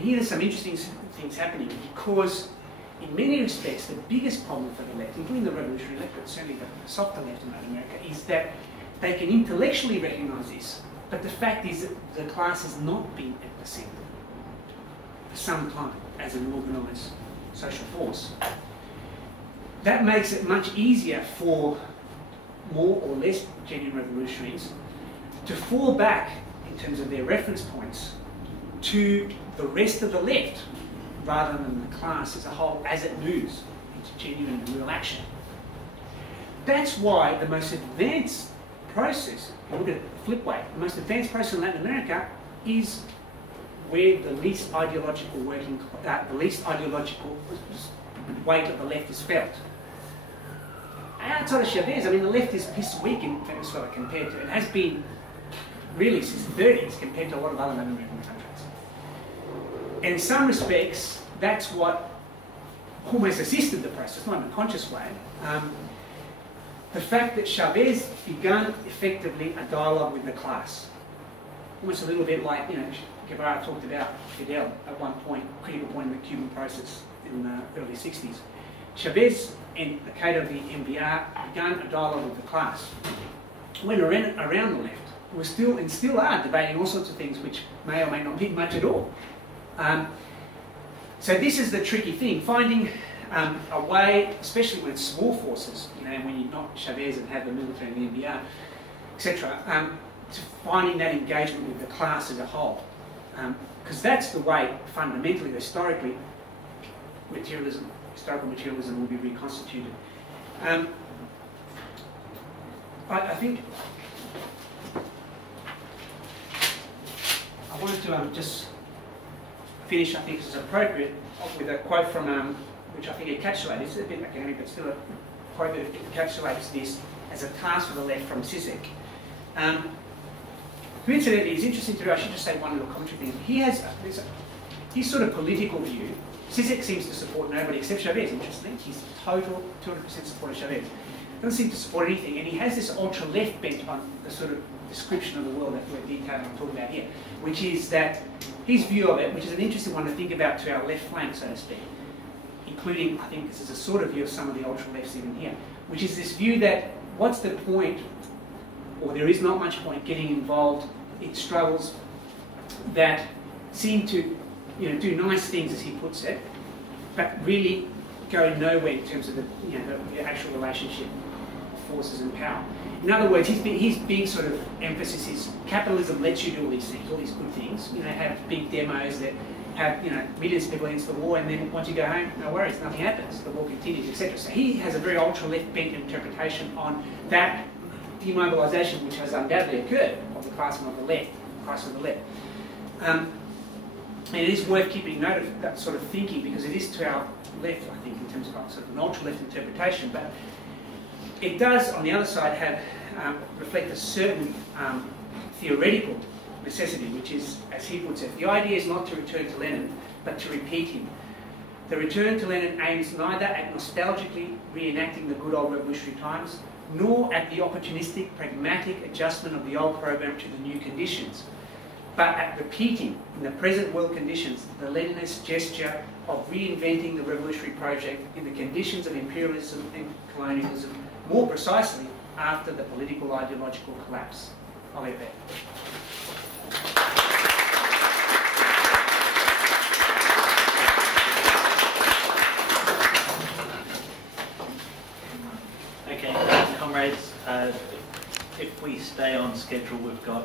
And here there's some interesting things happening, because in many respects the biggest problem for the left, including the revolutionary left, but certainly the softer left in Latin America, is that they can intellectually recognise this, but the fact is that the class has not been at the centre for some time as an organised social force. That makes it much easier for more or less genuine revolutionaries to fall back in terms of their reference points to the rest of the left rather than the class as a whole as it moves into genuine and real action. That's why the most advanced process, if you look at it the flip way, the most advanced process in Latin America is where the least ideological weight of the left is felt. Outside of Chavez, I mean, the left is pissed weak in Venezuela compared to, it has been really since the 30s compared to a lot of other Latin American countries. And in some respects, that's what almost assisted the process, not in a conscious way. The fact that Chavez began effectively a dialogue with the class, almost a little bit like, you know, Guevara talked about Fidel at one point, critical point in the Cuban process in the early 60s. Chavez and the cadre of the MBR began a dialogue with the class. Went around the left, were still and still are debating all sorts of things which may or may not mean much at all. So this is the tricky thing, finding a way, especially when it's small forces, you know, when you're not Chavez and have the military and the MBR, etc., to finding that engagement with the class as a whole. Because that's the way, fundamentally, historically, historical materialism will be reconstituted. I think I wanted to just finish, I think this is appropriate, with a quote from, which I think encapsulates, it's a bit academic, but still a quote that encapsulates this as a task for the left from Zizek. Who incidentally is interesting to do, I should just say one little commentary thing. He has his sort of political view. Zizek seems to support nobody except Chavez, interestingly. He's total 200% support of Chavez. Doesn't seem to support anything, and he has this ultra-left bent on the sort of description of the world that we're detailing and talking about here, which is that his view of it, which is an interesting one to think about to our left flank, so to speak, including, I think this is a sort of view of some of the ultra-lefts even here, which is this view that what's the point, or there is not much point, getting involved in struggles that seem to, you know, do nice things, as he puts it, but really go nowhere in terms of the, you know, the actual relationship of forces and power. In other words, his big sort of emphasis is capitalism lets you do all these things, all these good things. You know, have big demos that have, you know, millions of people against the war, and then once you go home, no worries, nothing happens. The war continues, etc. So he has a very ultra-left bent interpretation on that demobilisation, which has undoubtedly occurred of the class and of the left, class of the left. And it is worth keeping note of that sort of thinking, because it is to our left, I think, in terms of sort of an ultra-left interpretation, but it does, on the other side, have reflect a certain theoretical necessity, which is, as he puts it, the idea is not to return to Lenin, but to repeat him. The return to Lenin aims neither at nostalgically reenacting the good old revolutionary times, nor at the opportunistic, pragmatic adjustment of the old program to the new conditions, but at repeating, in the present world conditions, the Leninist gesture of reinventing the revolutionary project in the conditions of imperialism and colonialism, more precisely after the political ideological collapse. I'll leave it there. Okay, comrades, if we stay on schedule, we've got